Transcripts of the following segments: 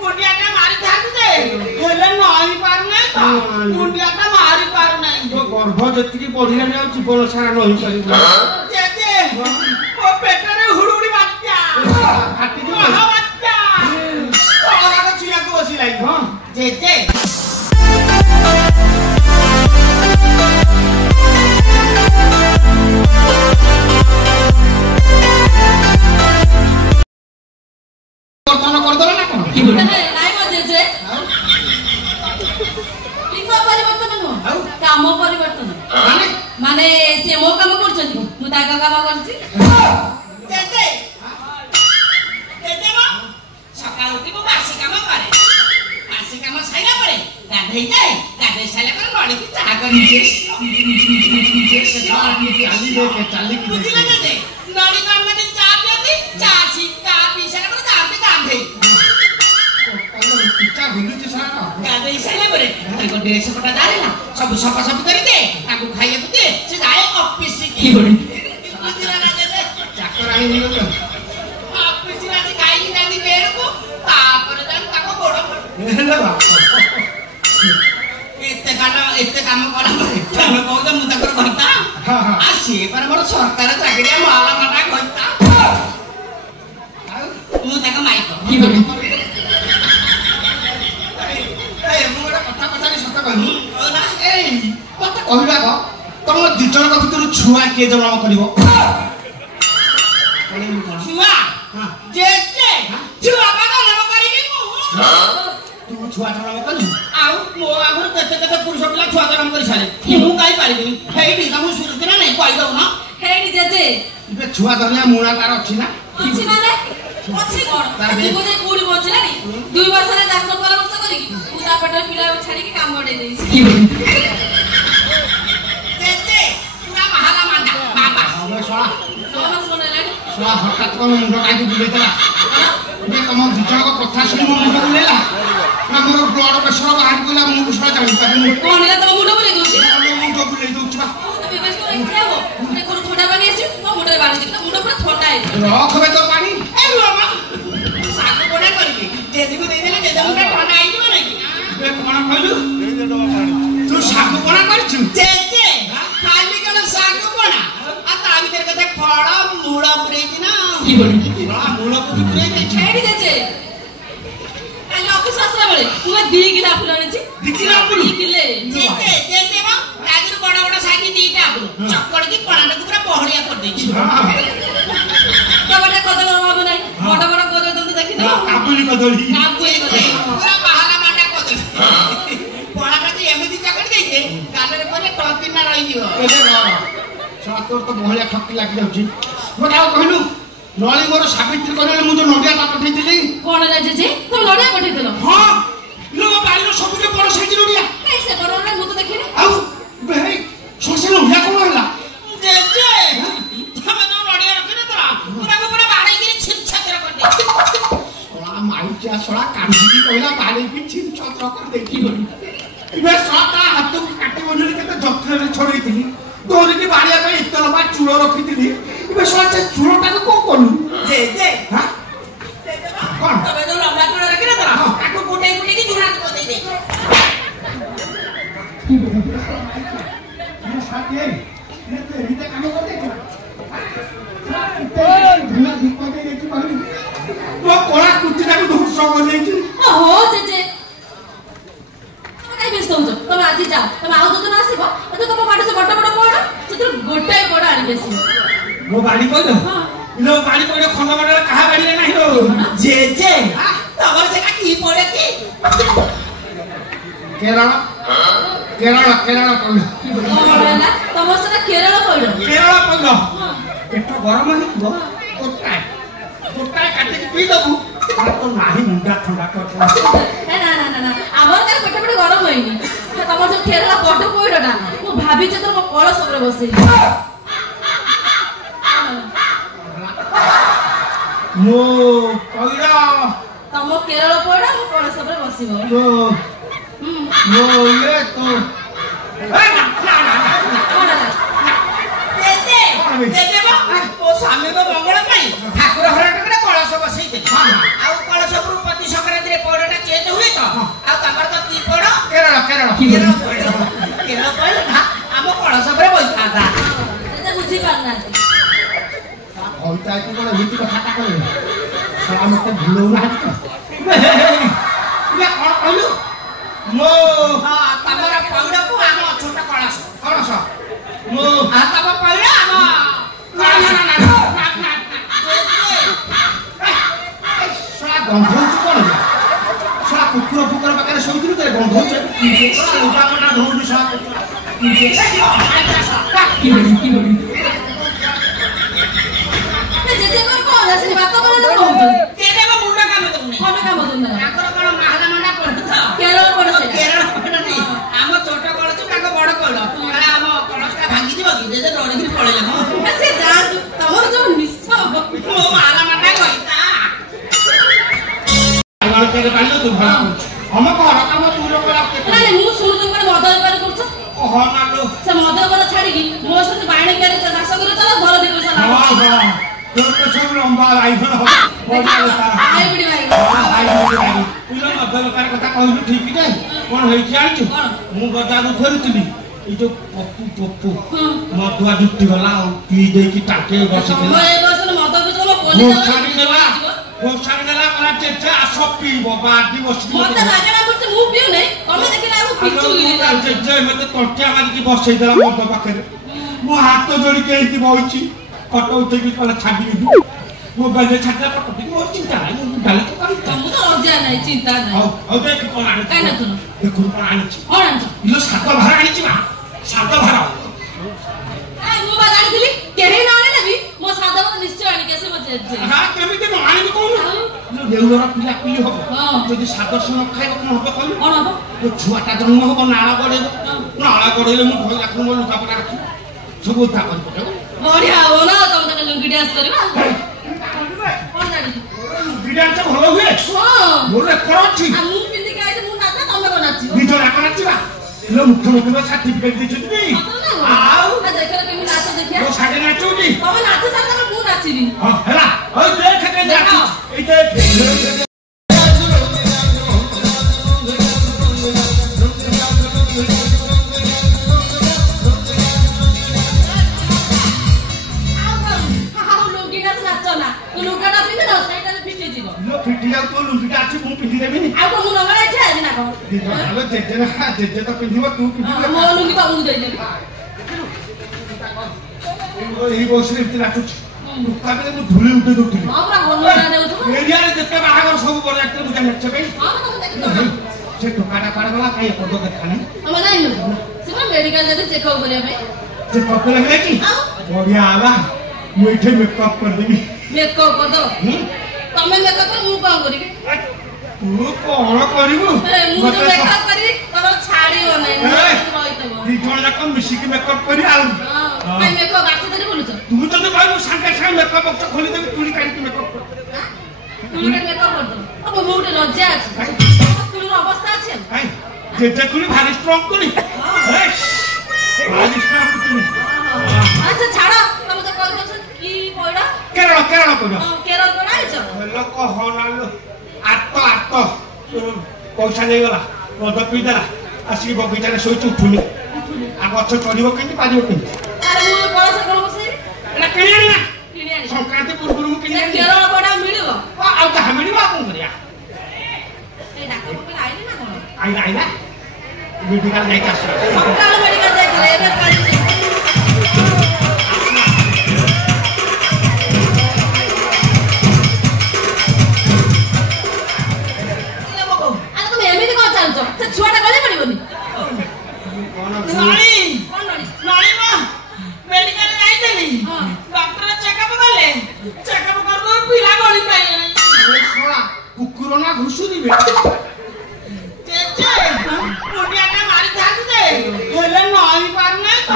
मुंडियाटा मारी थांतु दे हेले नई पार नै त मुंडियाटा मारी पार नै तो गर्भ जति बढ़िया नै जीवन सारा नही करी जे जे ओ पेटरे हुडुडी बात्या फाटी दे हा बात्या तोरा के छुया को बसी लाई हां जे जे काम परिवर्तन माने से मो काम करछथि मु ताका काम करछि तेते तेते मा सकाळ उठी को बासी काम साइला परे गाधै जाय गाधै साइला पर नडी की चाह करी चाली बुझिले तेते नडी काम में चाह पियती चाह छिका पीसा पर गाधै गाधै पिचा भिगुची सारा गाधै साइला परे ताको ड्रेस पटा दारेला सब सफा सफी करी दे ताको खाइए तो दे से जाए ऑफिस की बुझिले ना तेते चाकर आई नियो ऑफिस राती खाई दादी बेड को तापर जान ताको गोड़ हेलो बा एते काम करा तमे कहू त मु ताकर कहता हां हां आसी पर मोर सरकार चाकरिया माला माटा कहता मु ताको माइक की बोली ए मु कथा सत कहू ना ए कथा कहबा क तुम दु जन का भीतर छुआ के जन्म करिवो छुआ जे जे छुआ बागा जन्म करिवि मु तू छुआ जन्म करू आउ मो आगर कते पुरुष पिला छुआ जन्म करि साले मु काई पारिबि हेडी हम सुरु ना नहीं कहि दउ ना हेडी जे जे इबे छुआ धनिया मुना तार अछि ना माने अछि कोन ताकि बोले कोडी बचला नी 2 वर्ष रे डाक्टर परामर्श करी पूजा पेटर पिला छाड़ी के काम बडे देइछि तेते पूरा महाला मांडा बाबा अबे सोला सोना लागी सोला हठात कोन मुंड काटी बुलेतला इबे तम दुजन को कथा सुनि मो मुंड बुलेला ना मोर ब्लड प्रेशर बाहर कोला मु कुछ जानि पाबे कोन ले तम मुंड बुले दोछि मुंड बुले दोछि बा तबे बेस तो खाओ ने कोन थोड़ा पानी आसी तो मुंड रे बानी तो मुंड पूरा ठंडा है रखबे तो पानी ए बाबा साको कोना करबी जेदी को देई देले जेदा मुंड ठंडा आइ जबो नै बे कोन कहलु देई दे दवा पानी तू साको कोना करछु जे जे खाली कल साको कोना आ ता भीतर कते फड़ा मूड़ा पुरै कि ना की बोली मूड़ा पुरै नै छेडी जे जे काली ऑफिस आसला बेले तू 2 किलो फुल आनिछि 2 किलो फुल किले जे जे बा तागिर बड़ा बड़ा साकी 2टा फुल चक्कर की कोणाटा को पूरा पहड़िया कर देछि कबडा कदल बाबू नै बड़ा बड़ा कदल तुम देखि दो काबुली कदली पूरा बहाला माटा कदली कोणाटा की एमिति चक्कर देइछे कालरे परे टॉपिन ना रहि दियो एले र सातोर तो बहलिया ठक्की लागि जाउछि मोटा कहलु नळी मोर साबित्री करले मु जो नडिया ता पठैतिली कोन रे जे तुम नडिया पठै देलो हां लो बाइलो सबुजे बड़ साइज नडिया कैसे बड़ रे मु तो देखिनी आउ बेहै सोसे नडिया कोन हला जे जे तमे तो नडिया रखिने तरा पूरा को पूरा बाड़ै के छिछत्र कर दे सोला माइचा सोला कांडी कहला बाड़ै के छिछत्र कर दे की बोली इबे सोटा हाथ को काटी बोली के जत्रे रे छोड़ैतिली तोरी की बाड़िया पे इतना लंबा चूड़ो रखितिली इबे सोचे चूड़ोटा को कोलु जे जे हां कोन तबे जो लंबा चूड़ो रखिने तरा काको कोटे कोटे की जुहात को दे दे ये साथी ने तेरी ते काम कर दे ओए धुना दीप दे दे बाहर वो कोला कुत्तीटा को धुस हो जाई हो जे जे काई बेस होछ तुम आज जाओ तुम आउ तो ना आसीबो तो तुम बाटे से बड़ बड़ कोड सेतर गोटे कोड आनी बेसी वो गाड़ी कोइलो हां लो गाड़ी कोइलो खंड बड़ कहा गाड़ी रे नाही रो जे जे तबर से का की पड़े की केरल कोइलो तमर से केरल कोइलो पेट गरम है गोटाए काटे के पी दबु तो नाही मुंडा ठंडा कर ना ना ना ना हमर का पेट पेट गरम होइनी तमर जो केरल कोट कोइलोटा मु भाबी जे तो कळस ऊपर बसई मो कोइला तम केरल कोइला मु कळस ऊपर बसिबो मो ये तो ए ना देते बा ओ सामे को मंगल पाई ठाकुर हरट के कळस बसई दे आ कळस प्रति संक्रांति रे କେରଳ କହିଲ ନା ଆମ କଳସ ଉପରେ ବସିଥାନ୍ତା ସେଟା ବୁଝି ପାରୁନାହାନ୍ତି ହଇତା କି କଣ ଏମିତି କଥାଟା କହିଲେ ଶଳା ମତେ ଭୁଲଉନାହାନ୍ତି କଣ କହିଲୁ ମୋ ତମର ପଇଡ଼କୁ ଆମ ଛୋଟ କଳସ କଳସ ମୋ ତମ ପଇଡ଼ ଆମ ଶଳା ଗନ୍ଧଉଛୁ କଣ ଶଳା କୁକୁର ଫୁକୁର ପାଖରେ ଶୋଇଥିଲୁ ତ ଗନ୍ଧଉଛୁ ଲୁଗା ମଣ୍ଡା ଧଉଛୁ ଶଳା ଜେଜେ କଣ ଆସିନି ବାତ କଣ କହୁଛନ୍ତି କେତେକ ମୁଣ୍ଡ କାମ ଦଉନି କଣ କାମ ଦଉନି ତାଙ୍କର କଣ ମାହାଲା ମଣ୍ଡା ପଡୁଛ କେରଳ ପଡେ ସେଟା କେରଳ ପଡୁନି ଆମ ଛୋଟ କଳସ ତାଙ୍କ ବଡ କଳ ଆମ କଳସଟା ଭାଙ୍ଗିଯିବ କି ଜେଜେ ଡରିକିରି ପଳେଇଲେ ହଁ ସେ ଯାଆନ୍ତୁ ତମର ଯୋଉ ନିଶ ମୋ ମାହାଲା ମଣ୍ଡା କହିତା ଆଗରେ ବାଲି ତୁ ଭଲ ଆମ ଘର କାମ ତୁର କଲା ନାଇଁ ମୁଁ ଶୁଣୁଛୁ କଣ ମଦ ବେପାର କରୁଛ ଓହୋ ନା ଲୋ ସେ ମଦ ବେପାର ଛାଡିକି ମୋ ସହିତ ବାଣୀ କିଆରେ ଚାଷ କରି ଚାଲ ଘର ଦି ପଇସା ଲାଭ তোর তো সব লম্বা লাইফ ଆଇବିଡି ଭାଇ তুই মধ্যকার কথা কহিলু ঠিক যে কোন হয়েছি জানিছু মু বজারু ফেরুଥିଲି এই যে পপু পপু মদুয়া জুটি গলা পি ଦେଇକି টাকে বসিছিল মই এই বছর মদ পিছো মো কোলি গোছাড়ি নেলা কলা চেচে আসো পিব বাদি বসিছিল মতে লাগেনা করতে মু পিউ নাই তুমি দেখিলা মু পিছু লিলি চেচে মতে তটিয়া মারিকি বসাই দেলা মদ পাখরে মু হাত जोड़ी के एंती বইছি ফটো উঠেকি কলা ছাড়ি দিবি মোবাইলে ছাড়লা ফটো দিবি ও চিন্তা নাই মু ডালে তো করি ମୁଁ ତ ଲଜ୍ଜା ନାହିଁ ଚିନ୍ତା ନାହିଁ ଆଉ ଦେଖ କଣ ଆଣିଛି କାଇଁ ନଥିଲୁ ଦେଖୁ କଣ ଆଣିଛି କଣ ଆଣିଛ ଇଲୋ ସାତ ଭାର ଆଣିଛି ମା ସାତ ଭାର ମୁଁ ବା ଜାଣିଥିଲି କେହି ନ ଆଣିଲେ ବି ମୋ ସାଧା ମତେ ନିଶ୍ଚୟ ଆଣିକି ଆସିବ ଜେଜେ ହଁ କେମିତି ନ ଆଣିବି କହୁନୁ ଦେଉଳର ପିଲା ପିଲି ହବ ଯଦି ସାଦ ନ ଖାଇବ କଣ ହବ କହିଲୁ କଣ ହବ ଛୁଆଟା ଜନ୍ମ ହବ ନାଳ ଗଡେଇବ ନାଳ ଗଡେଇଲେ ମୁଁ ଭଲ ଲାଖୁ ମୋ ଲୁଗାପଟା ରଖି ସବୁ ଉଦ୍ଧା କରି ପକେଇବ ବଢିଆ ହବ ନା ତମେ ତ ଲୁଙ୍ଗି ଡ୍ୟାନ୍ସ କରିବା କଣ ଜାଣିଛୁ ଲୁଙ୍ଗି ଡ୍ୟାନ୍ସ ଭଲ ହୁଏ ମୋର ରେକର୍ଡ ଅଛି ମୁଁ ପିନ୍ଧିକି ଆଇଛି ମୁଁ ନାଚେ ତମେ କଣ ନାଚିବ ଦି ଜଣ ଆକା ନାଚିବା ଇଲୋ ମୁଖ୍ୟମନ୍ତ୍ରୀଙ୍କ ସାର୍ଟିଫିକେଟ ଦେଇଛନ୍ତି ଆଉ ଦେଖିଲ କେମିତି ନାଚ ଦେଖିଆ ମୋ ସାଙ୍ଗେ ନାଚୁଛି ତମେ ନାଚ ସାରିଲା ମୁଁ ନାଚିବି ହଁ ହେଲା ଓଇ ଦେଖ କେମିତି ନାଚୁଛି ଏଇ ଦେଖ फिटी जाऊ तो लुंगीटा अच्छी मु पिंधि देबिनी आ को मु नंगला इच्छा है ना को हेलो जेजे तो पिंधिबो तू पिंधि मो लुंगी तो मु देई देबी एई बसरे इति नाचुछ लुका बेले मु धुली उठे दउथिली हां पूरा गोलरा देउथु एरिया रे जेते बाहागर सब बड़ एक्टर मुझे नेछ बे हां तो देखि से टोकाटा पाड़ गला काई पदो देखानी हम जानि न सिमा मेडिकल जदि चेकअप करिया पे चेकअप करे कि बढ़िया आला मु इथे मेकअप कर देबी मेकअप कर दो तमे मेकअप मु कोन करिबी तू कोन करिवु मु जो मेकअप करी तोर छाड़ीओ नै रहितबो दी जण जाक मिसी के मेकअप करी आ हां मेकअप आके तरी बोलुछ तू जदि कहबो संगे संगे मेकअप बक्स खोली देबी तुली काढी के मेकअप कर तुली के मेकअप कर दो अब मोटे लज्जा अछि तुलीर अवस्था अछि हाय जेजे तुली भारी स्ट्रांग तुली भारी स्ट्रांग तुली अच्छा छाड़ो तमे तो कॉल करछ की पयडा केरळ केरळ पयडा केरळ पयडा आइछ लोक होनालो आत्तो आत्तो पैसा ले गला मद पी देला आसी बगीचा रे सोई उठुनी आ गछ चढ़िबो केंति पारिबो केंति अरे मु कळस कोन बसै एला किणी आनी ना किणी आनी संक्रांति पूर्व मु किणी आनी केरळ पयडा मिलिबो आ ता मिलिबो कोन करिया ए डाक्टर पे आइले ना कोन आइला मेडिकल जाई का सकाळ मेडिकल देखले एबे काली छुआटा गले पड़िबोनी नाली कोन नाली नाली मा मेडिकल जाइतली डॉक्टर चेकअप करले चेकअप करबो पिला गली पाइ ए छोरा कुकुर ना घुसु दिबे चेचे मुंडियाटा मारी थाकु दे हेले नई पार नै त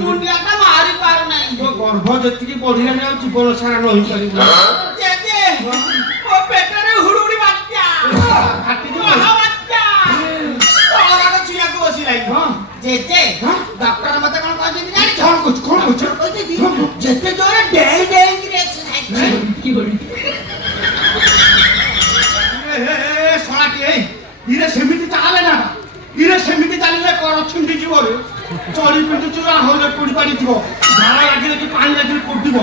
मुंडियाटा मारी पार नै तो गर्भ जति बढ़िया नै जीवन सारा नही करिबो चेचे ओ पेटरे हुडुडी बात्या फाटी दिबो जेते डॉक्टर मते कोन कहै दी जानि कोन कहै दी जेते जोरे डेई डेई की एक्सरसाइज की बोली ए सलाटी ए इरे सेमिति चाले ना ଇରେ ସେମିତି ଚାଲିଲେ କର ଛିଣ୍ଡି ଯିବ ରେ ଚଳି ପିଟୁଛୁ ଆହରେ ପୋଡ଼ି ପାଡ଼ି ଯିବ ଝାଳ ଲାଗିଲେ କି ପାଣି ଲାଗିଲେ ପୋଡ଼ିବ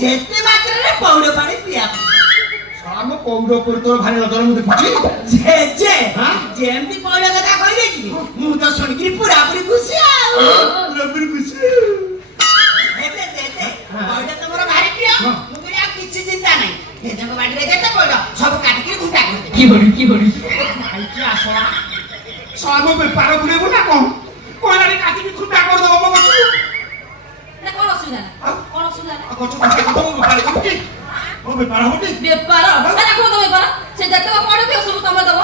ଯେତେ ମାତ୍ରାରେ ପଉଡ ପାଣି ପିଆ ଆମ ପୌଡ ଉପରେ ତୋର ଭାରି ନଜର ମୁଁ ଦେଖୁଛି ଯେମିତି ପଉଡ କଥା କହିଦେଇଛି ମୁଁ ତ ଶୁଣିକିରି ପୁରାପୁରି ଖୁସି ଆଉ ପୁରାପୁରି ଖୁସି ପଉଡ ତମର ଭାରି ପ୍ରିୟ ମୁଁ କହିଲି ଆଉ କିଛି ଚିନ୍ତା ନାହିଁ ଜେଜେଙ୍କ ବାଡିରେ ଯେତେ ପଉଡ ସବୁ କାଟିକିରି ଘୁଣ୍ଟା କରିଦେବି କି ବଡି ମାଇକି ଆସଳା ସମ ବେପାର ବୁଲେଇବୁ ନା କଣ କଣାରେ କାଟିକି ଖୁଣ୍ଟା କରିଦେବ ମୋ ଗଛକୁ ନା କଣ ଅସୁବିଧା ନା କଣ ଅସୁବିଧା ନା ଗଛ ଖୁଣ୍ଟା କରିଦେବ ବେପାର କରୁଛି ମୋ ବେପାର ହଉନି ବେପାର ନା କୋଉ ବେପାର ସେ ଯେତେ ପଡିବ ସବୁ ତମେ ଦବ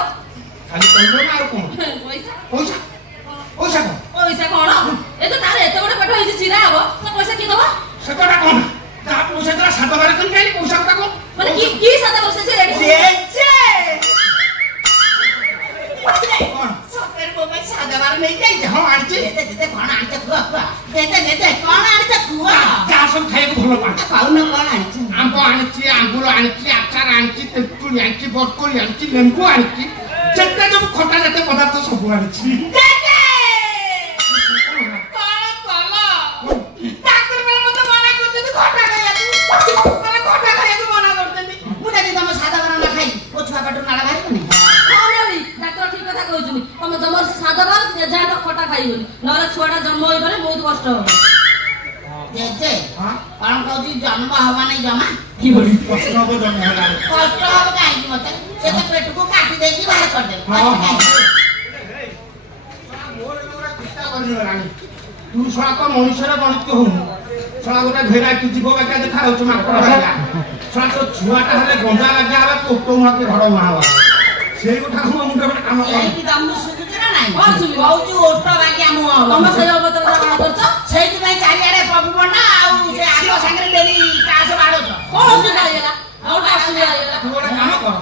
ଖାଲି କହିବ ନା ଆଉ କଣ ପଇସା ପଇସା ପଇସା କଣ ପଇସା କଣ ଏ ତ ତାର ଏତେ ବଡ ପେଟ ହେଇଛି ଚିରା ହବ ତ ପଇସା କିଏ ଦବ ସେଟା କଣ ଯାହା ପଇସା ଦେଲା ସାତ ବାର କରି କାଇଁ ପଇସା କଥା କଣ ମାନେ କି ସାଦା ପଇସା ସେ ରେଡି କଣ ସତରେ ମୋ ପାଇଁ ସାଧାବାର ନେଇ ଯାଇଛ ହଁ ଆଣିଛି ଯେତେ କଣ ଆଣିଛ କୁହ ଯେତେ କଣ ଆଣିଛ କୁହ ଯାହା ସବୁ ଖାଇବାକୁ ଭଲ ପାଆନ୍ତି କହୁନ କଣ ଆଣିଛ ଆମ୍ବ ଆଣିଛି ଆମ୍ବୁଲ ଆଣିଛି ଆଚାର ଆଣିଛି ତେନ୍ତୁଳି ଆଣିଛି ବରକୋଳି ଆଣିଛି ଲେମ୍ବୁ ଆଣିଛି ଯେତେ ସବୁ ଖଟା ଜାତୀୟ ପଦାର୍ଥ ସବୁ ଆଣିଛି ନହେଲେ ଛୁଆଟା ଜନ୍ମ ହେଇଗଲେ ବହୁତ କଷ୍ଟ ହବ ଜେଜେ କଣ କହୁଛି ଜନ୍ମ ହବା ନାଇଁ ଜମା କି ବଡି କଷ୍ଟ ହବ ଜନ୍ମ ହେଲାଣି କଷ୍ଟ ହବ କାହିଁକି ମତେ ସେ ତ ପେଟକୁ କାଟି ଦେଇକି ବାହାର କରିଦେବେ ତୁ ଶଳା ତ ମଣିଷର ଗଣିତ ହଉନୁ ଶଳା ଗୋଟେ ଭେରାଇଟି ଜୀବ ବାକ୍ୟା ଦେଖା ଯାଉଛି ମାଙ୍କଡ ବାକ୍ୟା ଶଳା ତ ଛୁଆଟା ହେଲେ ଗଞ୍ଜା ବାକ୍ୟା ହେବା ତୋ ମୁହାଁକେ ଘର ମୁହାଁ ହବା ସେଇ କଥା ମୋ ମୁଣ୍ଡ ଗୋଟେ କାମ ଏଇଠି ତମକୁ ଶୁଭୁଛି ନା ନାଇଁ କଣ ଶୁଭିବ? କହୁଛୁ ଓଟ ବାଗିଆ ମୁହଁ ତମେ ସେଇ ଅବତାର କଣ କରୁଛ ସେଇଥିପାଇଁ ଚାରିଆଡେ ପ୍ରଭୁ ବଣ୍ଡା ଆଉ ସେ ଆଗ ସାଙ୍ଗରେ ଡେଲି କାଶ ବାଡୁଛ କଣ ଅସୁବିଧା ହେଇଗଲା କଣ ଅସୁବିଧା ହେଇଗଲା ତୁ ଗୋଟେ କାମ କର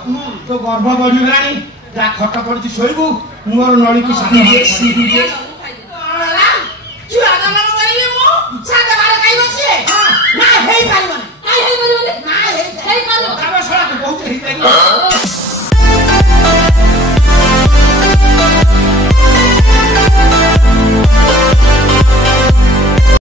ତୋ ଗର୍ଭ ବଢିଗଲାଣି ଯାହା ଖଟ ପଡିଛି ଶୋଇବୁ ମୋର ନଳିକି ସାଥ